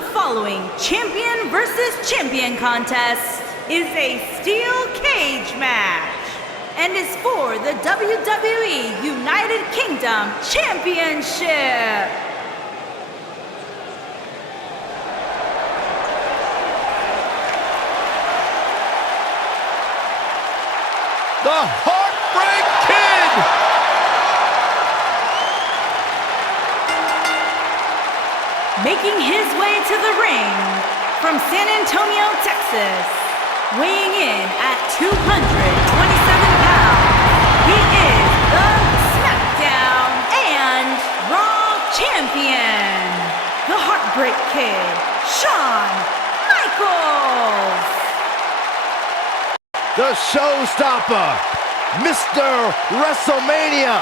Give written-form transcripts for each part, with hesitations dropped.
The following champion versus champion contest is a steel cage match and is for the WWE United Kingdom Championship. The Heartbreak Kid! Making his way to the ring from San Antonio, Texas, weighing in at 227 pounds, he is the SmackDown and Raw Champion, the Heartbreak Kid, Shawn Michaels. The Showstopper, Mr. WrestleMania.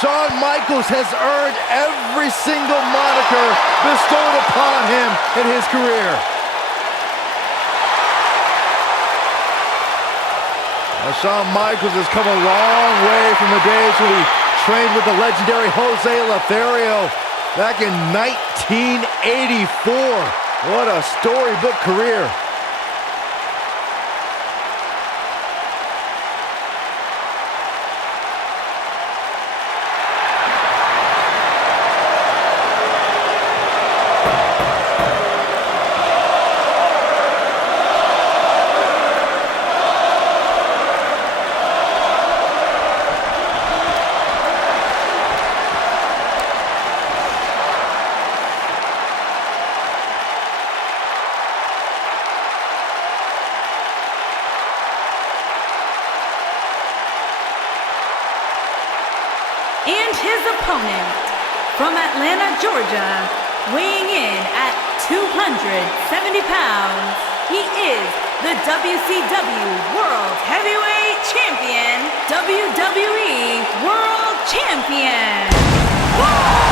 Shawn Michaels has earned every single moniker bestowed upon him in his career. Now, Shawn Michaels has come a long way from the days when he trained with the legendary Jose Lothario back in 1984. What a storybook career. And his opponent, from Atlanta, Georgia, weighing in at 270 pounds, he is the WCW World Heavyweight Champion, WWE World Champion, Goldberg!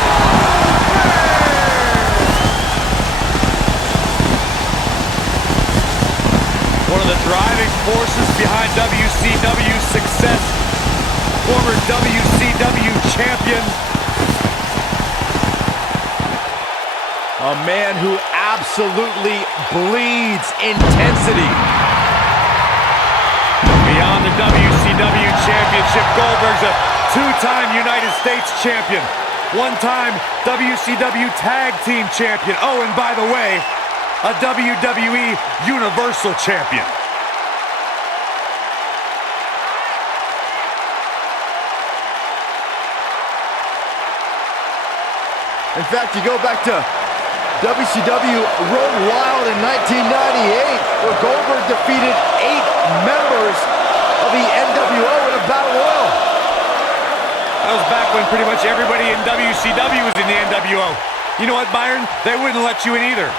One of the driving forces behind WCW's success, former WCW champion. A man who absolutely bleeds intensity. Beyond the WCW championship, Goldberg's a two-time United States champion, one-time WCW Tag Team champion. Oh, and by the way, a WWE Universal champion. In fact, you go back to WCW Road Wild in 1998, where Goldberg defeated 8 members of the NWO in a battle royal. That was back when pretty much everybody in WCW was in the NWO. You know what, Byron? They wouldn't let you in either.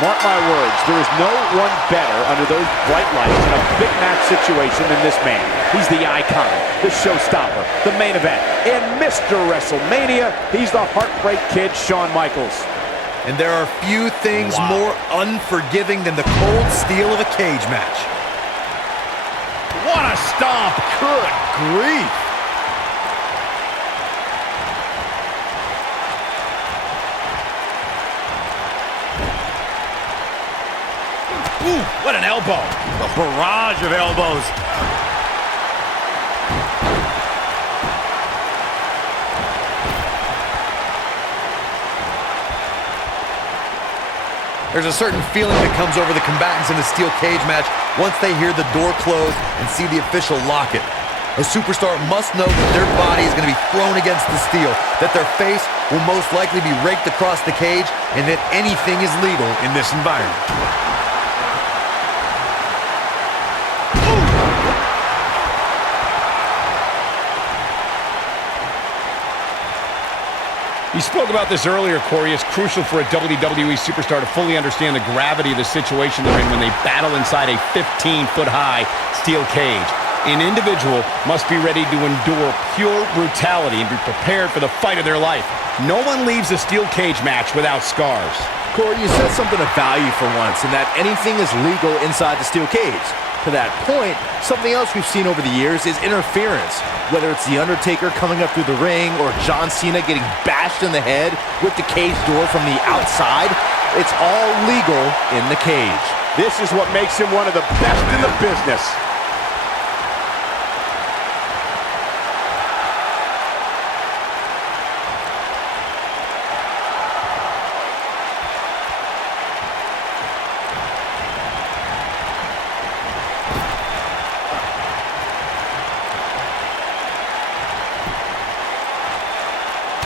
Mark my words, there is no one better under those bright lights in a big match situation than this man. He's the icon, the showstopper, the main event, and Mr. WrestleMania, he's the Heartbreak Kid, Shawn Michaels. And there are few things more unforgiving than the cold steel of a cage match. What a stomp! Good grief! Ooh, what an elbow! A barrage of elbows. There's a certain feeling that comes over the combatants in a steel cage match once they hear the door close and see the official lock it. A superstar must know that their body is going to be thrown against the steel, that their face will most likely be raked across the cage, and that anything is legal in this environment. You spoke about this earlier, Corey. It's crucial for a WWE superstar to fully understand the gravity of the situation they're in when they battle inside a 15-foot-high steel cage. An individual must be ready to endure pure brutality and be prepared for the fight of their life. No one leaves a steel cage match without scars. Corey, you said something of value for once, in that anything is legal inside the steel cage. To that point, something else we've seen over the years is interference. Whether it's The Undertaker coming up through the ring or John Cena getting bashed in the head with the cage door from the outside, it's all legal in the cage. This is what makes him one of the best in the business.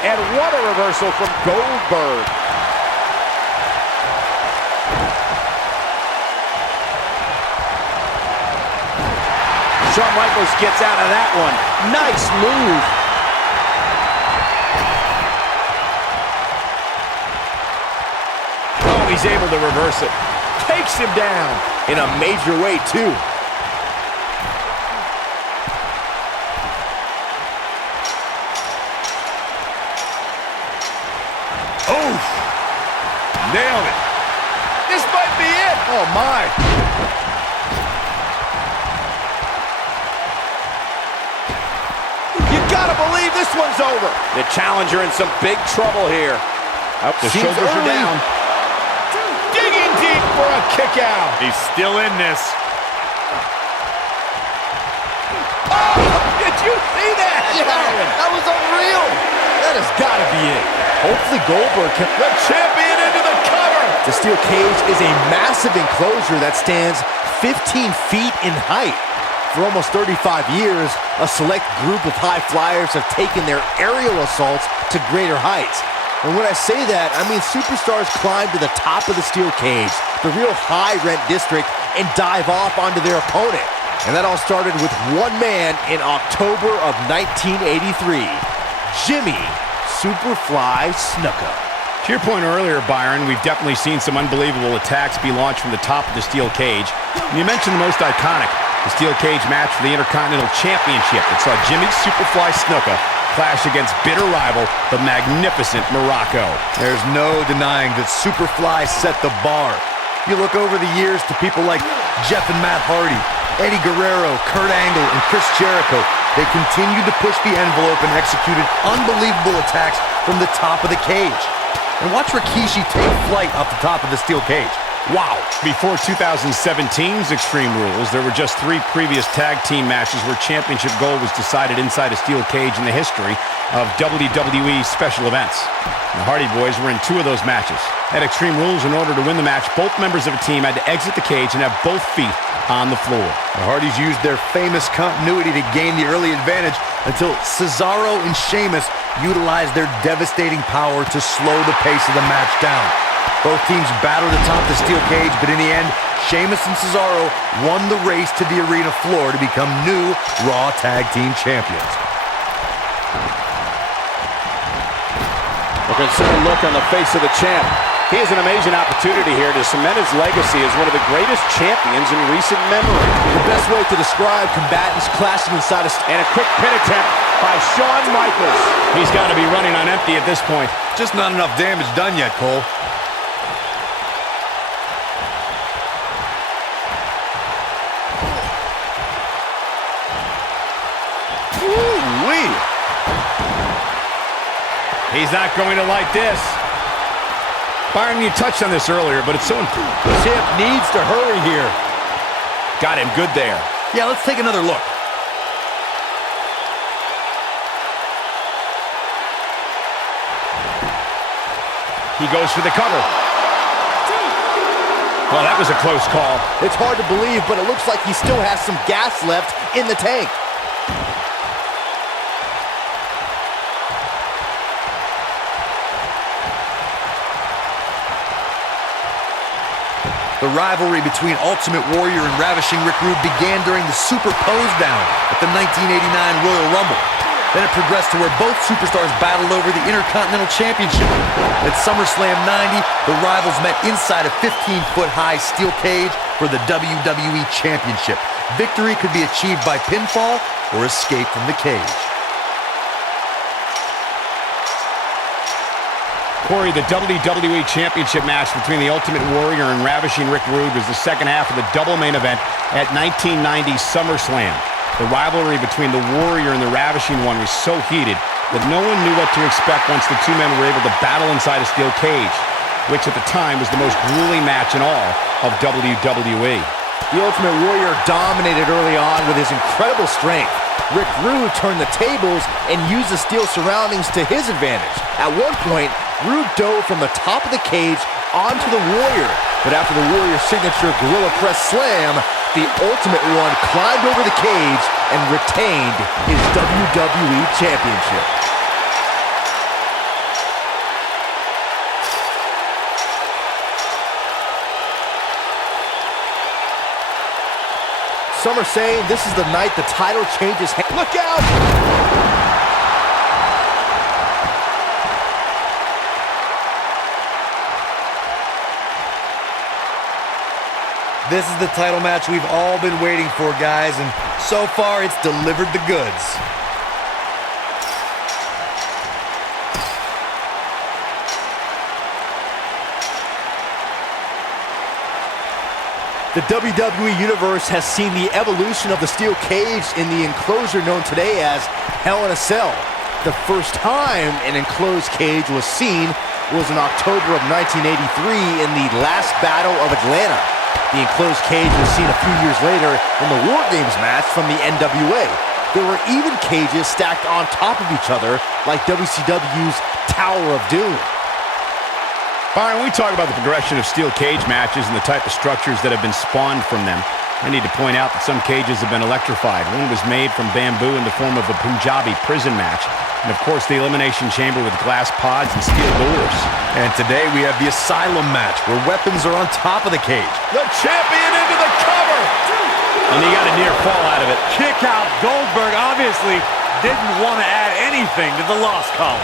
And what a reversal from Goldberg. Shawn Michaels gets out of that one. Nice move. Oh, he's able to reverse it. Takes him down in a major way, too. Oh, nailed it. This might be it. Oh, my. You gotta believe this one's over. The challenger in some big trouble here. Oh, the shoulders are down. Digging deep for a kick out. He's still in this. Oh, did you see that? Yeah, that was unreal. That has got to be it. Hopefully Goldberg can... The champion into the cover. The steel cage is a massive enclosure that stands 15 feet in height. For almost 35 years, a select group of high flyers have taken their aerial assaults to greater heights. And when I say that, I mean superstars climb to the top of the steel cage, the real high-rent district, and dive off onto their opponent. And that all started with one man in October of 1983, Jimmy Superfly Snuka. To your point earlier, Byron, we've definitely seen some unbelievable attacks be launched from the top of the steel cage. And you mentioned the most iconic, the steel cage match for the Intercontinental Championship that saw Jimmy Superfly Snuka clash against bitter rival, the magnificent Morocco. There's no denying that Superfly set the bar. You look over the years to people like Jeff and Matt Hardy, Eddie Guerrero, Kurt Angle, and Chris Jericho. They continued to push the envelope and executed unbelievable attacks from the top of the cage. And watch Rikishi take flight off the top of the steel cage. Wow. Before 2017's Extreme Rules, there were just 3 previous tag team matches where championship gold was decided inside a steel cage in the history of WWE special events. The Hardy Boys were in 2 of those matches. At Extreme Rules, in order to win the match, both members of a team had to exit the cage and have both feet on the floor. The Hardys used their famous continuity to gain the early advantage until Cesaro and Sheamus utilized their devastating power to slow the pace of the match down. Both teams battled atop the steel cage, but in the end, Sheamus and Cesaro won the race to the arena floor to become new Raw Tag Team Champions. A concerned look on the face of the champ. He has an amazing opportunity here to cement his legacy as one of the greatest champions in recent memory. The best way to describe combatants clashing inside and a quick pin attempt by Shawn Michaels. He's got to be running on empty at this point. Just not enough damage done yet, Cole. Woo-wee. He's not going to like this. Byron, you touched on this earlier, but it's so important. The champ needs to hurry here. Got him good there. Yeah, let's take another look. He goes for the cover. Well, that was a close call. It's hard to believe, but it looks like he still has some gas left in the tank. The rivalry between Ultimate Warrior and Ravishing Rick Rude began during the Super Pose Down at the 1989 Royal Rumble. Then it progressed to where both superstars battled over the Intercontinental Championship. At SummerSlam 90, the rivals met inside a 15-foot-high steel cage for the WWE Championship. Victory could be achieved by pinfall or escape from the cage. Corey, the WWE Championship match between the Ultimate Warrior and Ravishing Rick Rude was the second half of the double main event at 1990 SummerSlam. The rivalry between the Warrior and the Ravishing One was so heated that no one knew what to expect once the two men were able to battle inside a steel cage, which at the time was the most grueling match in all of WWE. The Ultimate Warrior dominated early on with his incredible strength. Rick Rude turned the tables and used the steel surroundings to his advantage. At one point, Rude dove from the top of the cage onto the Warrior. But after the Warrior's signature Gorilla Press Slam, the Ultimate One climbed over the cage and retained his WWE Championship. Some are saying this is the night the title changes hands. Look out! This is the title match we've all been waiting for, guys, and so far it's delivered the goods. The WWE Universe has seen the evolution of the steel cage in the enclosure known today as Hell in a Cell. The first time an enclosed cage was seen was in October of 1983 in the last Battle of Atlanta. The enclosed cage was seen a few years later in the War Games match from the NWA. There were even cages stacked on top of each other like WCW's Tower of Doom. Byron, when we talk about the progression of steel cage matches and the type of structures that have been spawned from them, I need to point out that some cages have been electrified. One was made from bamboo in the form of a Punjabi prison match. And of course, the Elimination Chamber with glass pods and steel doors. And today we have the Asylum match, where weapons are on top of the cage. The champion into the cover. And he got a near fall out of it. Kick out. Goldberg obviously didn't want to add anything to the loss column.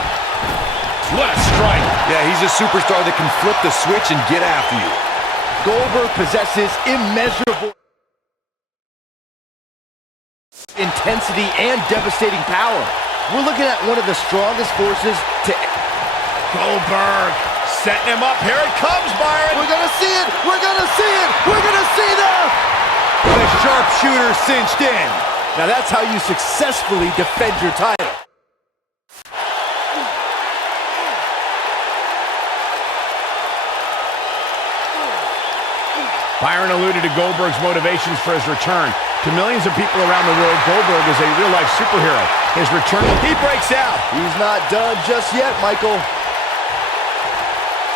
What a strike. Yeah, he's a superstar that can flip the switch and get after you. Goldberg possesses immeasurable intensity and devastating power. We're looking at one of the strongest forces to... Goldberg setting him up. Here it comes, Byron. We're gonna see it! We're gonna see it! We're gonna see that! The sharpshooter cinched in. Now that's how you successfully defend your title. Byron alluded to Goldberg's motivations for his return. To millions of people around the world, Goldberg is a real-life superhero. His return, he breaks out. He's not done just yet, Michael.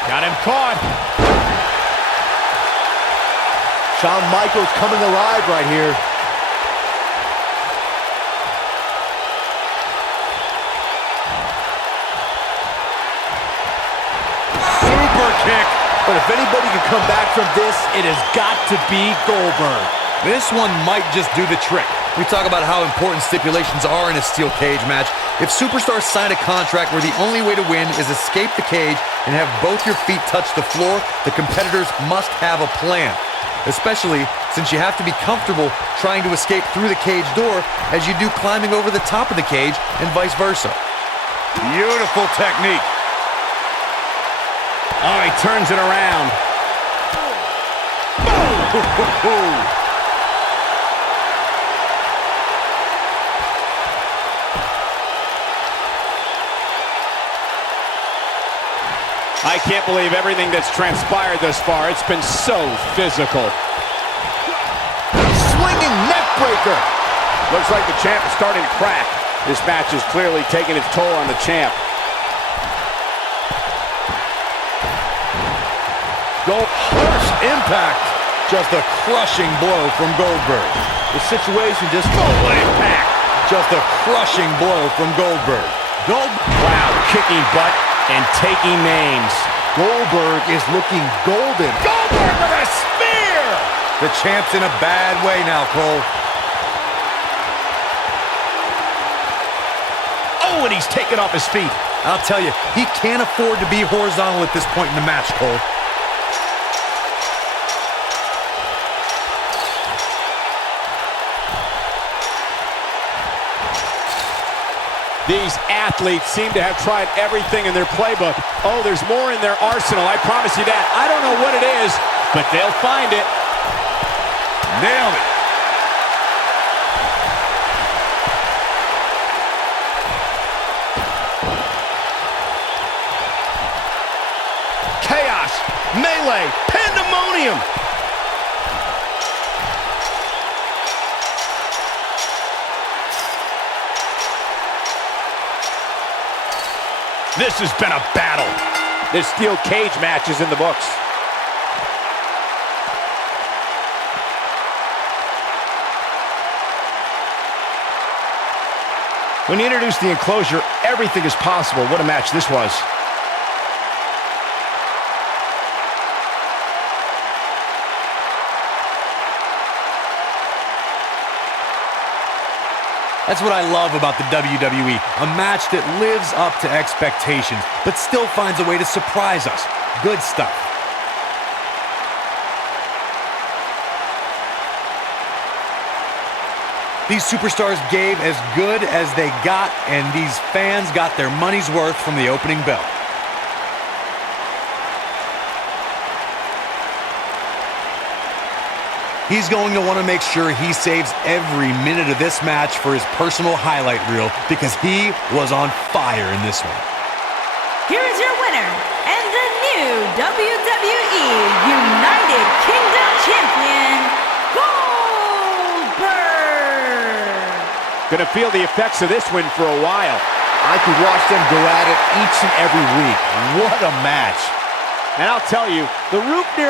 Got him caught. Shawn Michaels coming alive right here. Super kick. But if anybody can come back from this, it has got to be Goldberg. This one might just do the trick. We talk about how important stipulations are in a steel cage match. If superstars sign a contract where the only way to win is escape the cage and have both your feet touch the floor, the competitors must have a plan. Especially since you have to be comfortable trying to escape through the cage door as you do climbing over the top of the cage and vice versa. Beautiful technique. Oh, he turns it around. I can't believe everything that's transpired thus far. It's been so physical. Swinging neck breaker. Looks like the champ is starting to crack. This match is clearly taking its toll on the champ. Harsh impact. Just a crushing blow from Goldberg. The situation just... Full impact. Just a crushing blow from Goldberg. Wow, kicking butt and taking names. Goldberg is looking golden. Goldberg with a spear. The champ's in a bad way now, Cole. Oh, and he's taken off his feet. I'll tell you, he can't afford to be horizontal at this point in the match, Cole. These athletes seem to have tried everything in their playbook. Oh, there's more in their arsenal, I promise you that. I don't know what it is, but they'll find it. Nailed it. Chaos, melee, pandemonium. This has been a battle. This steel cage match is in the books. When you introduce the enclosure, everything is possible. What a match this was. That's what I love about the WWE, a match that lives up to expectations, but still finds a way to surprise us. Good stuff. These superstars gave as good as they got, and these fans got their money's worth from the opening bell. He's going to want to make sure he saves every minute of this match for his personal highlight reel because he was on fire in this one. Here is your winner and the new WWE United Kingdom Champion, Goldberg. Gonna feel the effects of this win for a while. I could watch them go at it each and every week. What a match. And I'll tell you, the root near